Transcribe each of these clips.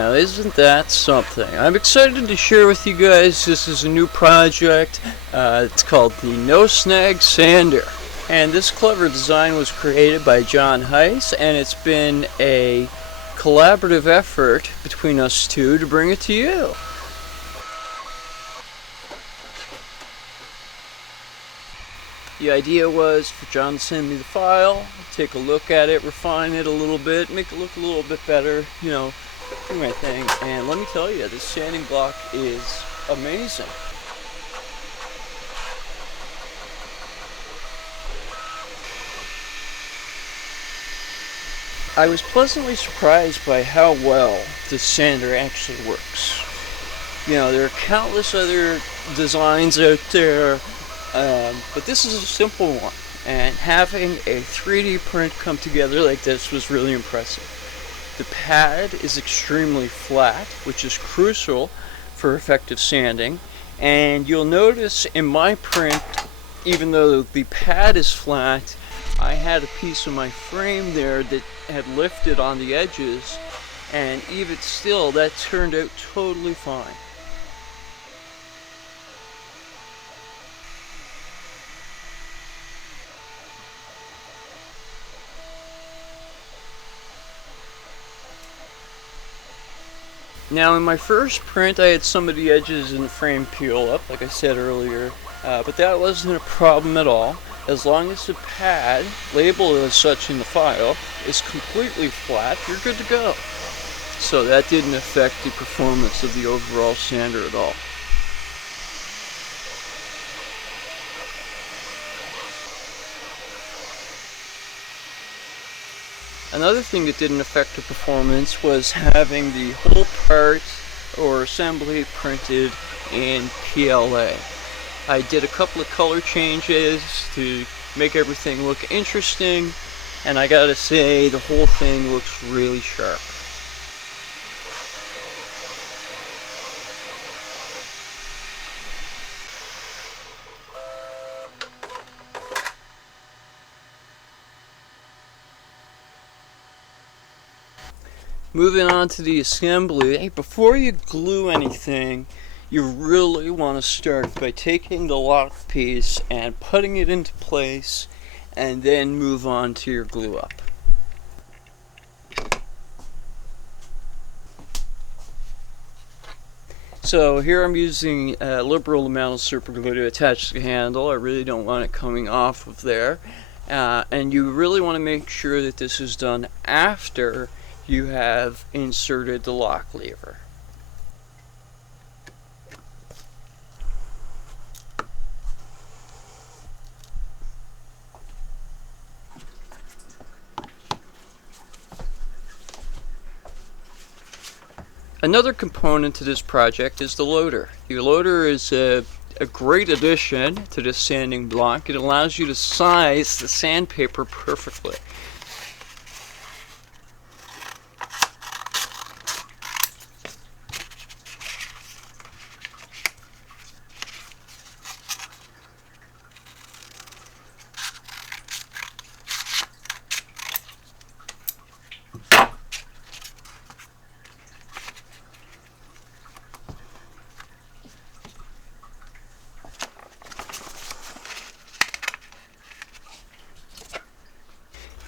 Now isn't that something? I'm excited to share with you guys. This is a new project. It's called the No Snags sander. And this clever design was created by John Heiss, and it's been a collaborative effort between us two to bring it to you. The idea was for John to send me the file, take a look at it, refine it a little bit, make it look a little bit better, do my thing. And let me tell you, this sanding block is amazing. I was pleasantly surprised by how well this sander actually works. There are countless other designs out there, but this is a simple one, and having a 3D print come together like this was really impressive. The pad is extremely flat, which is crucial for effective sanding, and you'll notice in my print, even though the pad is flat, I had a piece of my frame there that had lifted on the edges, and even still that turned out totally fine. Now in my first print I had some of the edges in the frame peel up, like I said earlier, but that wasn't a problem at all. As long as the pad, labeled as such in the file, is completely flat, you're good to go. So that didn't affect the performance of the overall sander at all. Another thing that didn't affect the performance was having the whole part or assembly printed in PLA. I did a couple of color changes to make everything look interesting, and I gotta say the whole thing looks really sharp. Moving on to the assembly, hey, before you glue anything, you really want to start by taking the lock piece and putting it into place, and then move on to your glue up. So here I'm using a liberal amount of super glue to attach the handle. I really don't want it coming off of there. And you really want to make sure that this is done after you have inserted the lock lever. Another component to this project is the loader. The loader is a great addition to this sanding block. It allows you to size the sandpaper perfectly.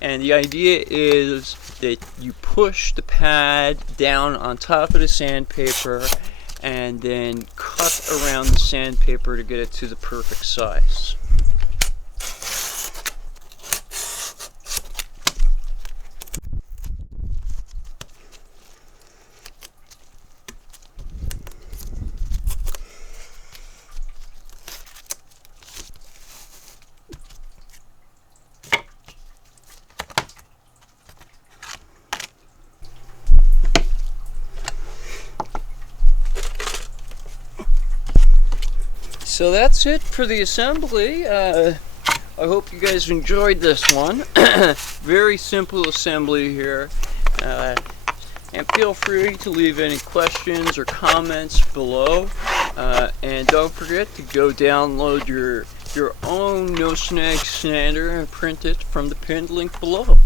And the idea is that you push the pad down on top of the sandpaper and then cut around the sandpaper to get it to the perfect size. So that's it for the assembly. I hope you guys enjoyed this one. Very simple assembly here. And feel free to leave any questions or comments below. And don't forget to go download your own No Snags sander and print it from the pinned link below.